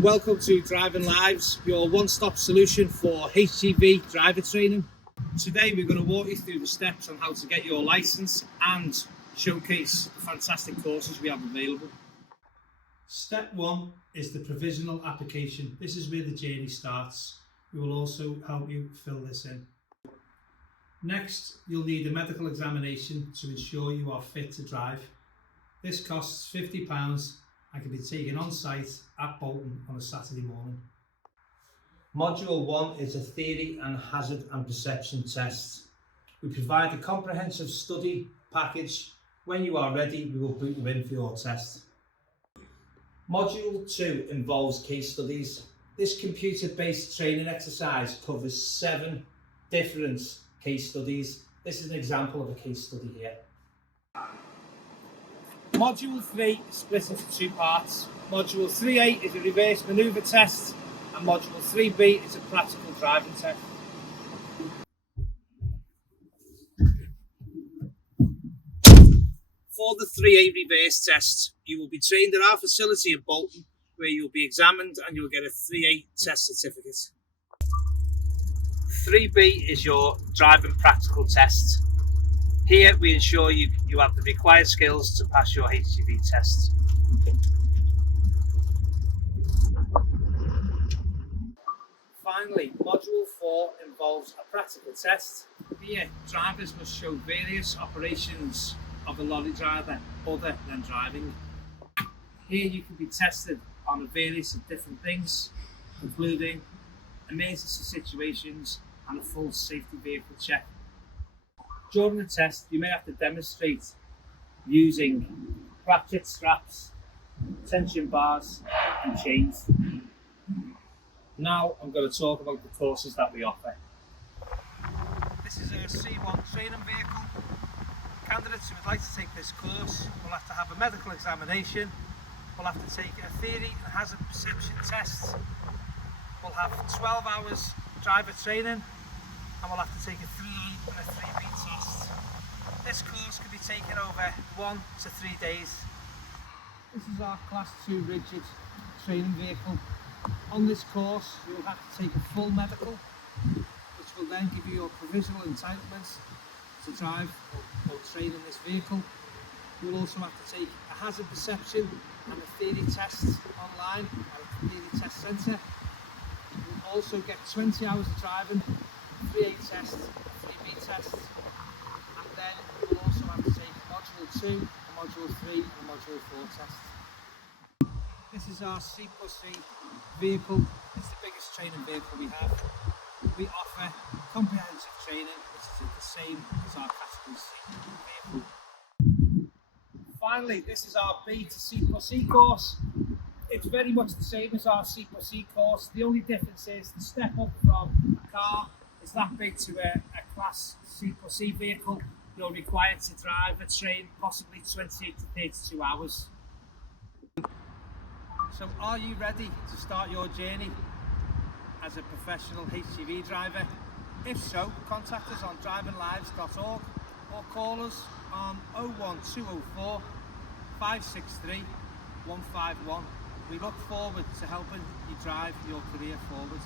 and welcome to Driving Lives, your one-stop solution for HGV Driver Training. Today we're going to walk you through the steps on how to get your licence and showcase the fantastic courses we have available. Step 1 is the Provisional Application. This is where the journey starts. We will also help you fill this in. Next, you'll need a medical examination to ensure you are fit to drive. This costs £50 and can be taken on site at Bolton on a Saturday morning. Module 1 is a theory and hazard and perception test. We provide a comprehensive study package. When you are ready, we will book you in for your test. Module 2 involves case studies. This computer-based training exercise covers 7 different case studies. This is an example of a case study here. Module 3 is split into 2 parts. Module 3A is a reverse manoeuvre test and Module 3B is a practical driving test. For the 3A reverse test, you will be trained at our facility in Bolton where you will be examined and you will get a 3A test certificate. 3B is your driving practical test. Here we ensure you have the required skills to pass your HGV test. Finally, Module 4 involves a practical test. Here, drivers must show various operations of a lorry driver other than driving. Here you can be tested on a various of different things, including emergency situations and a full safety vehicle check. During the test, you may have to demonstrate using ratchet straps, tension bars and chains. Now I'm going to talk about the courses that we offer. This is our C1 training vehicle. Candidates who would like to take this course will have to have a medical examination, will have to take a theory and hazard perception test, will have 12 hours driver training, and we'll have to take a 3A and a 3B test. This course can be taken over 1 to 3 days. This is our Class 2 rigid training vehicle. On this course you will have to take a full medical, which will then give you your provisional entitlements to drive or train in this vehicle. You will also have to take a hazard perception and a theory test online at a theory test centre. You will also get 20 hours of driving, 3A test, 3B test, and then you will also have to take Module 2, a Module 3 and a Module 4 test. This is our C+C vehicle. It's the biggest training vehicle we have. We offer comprehensive training, which is the same as our Category C vehicle. Finally, this is our B to C+C course. It's very much the same as our C+C course. The only difference is the step up from a car is that big to a Class C+C vehicle. You're required to drive a train possibly 28 to 32 hours. So are you ready to start your journey as a professional HGV driver? If so, contact us on drivinglives.org or call us on 01204 563 151. We look forward to helping you drive your career forward.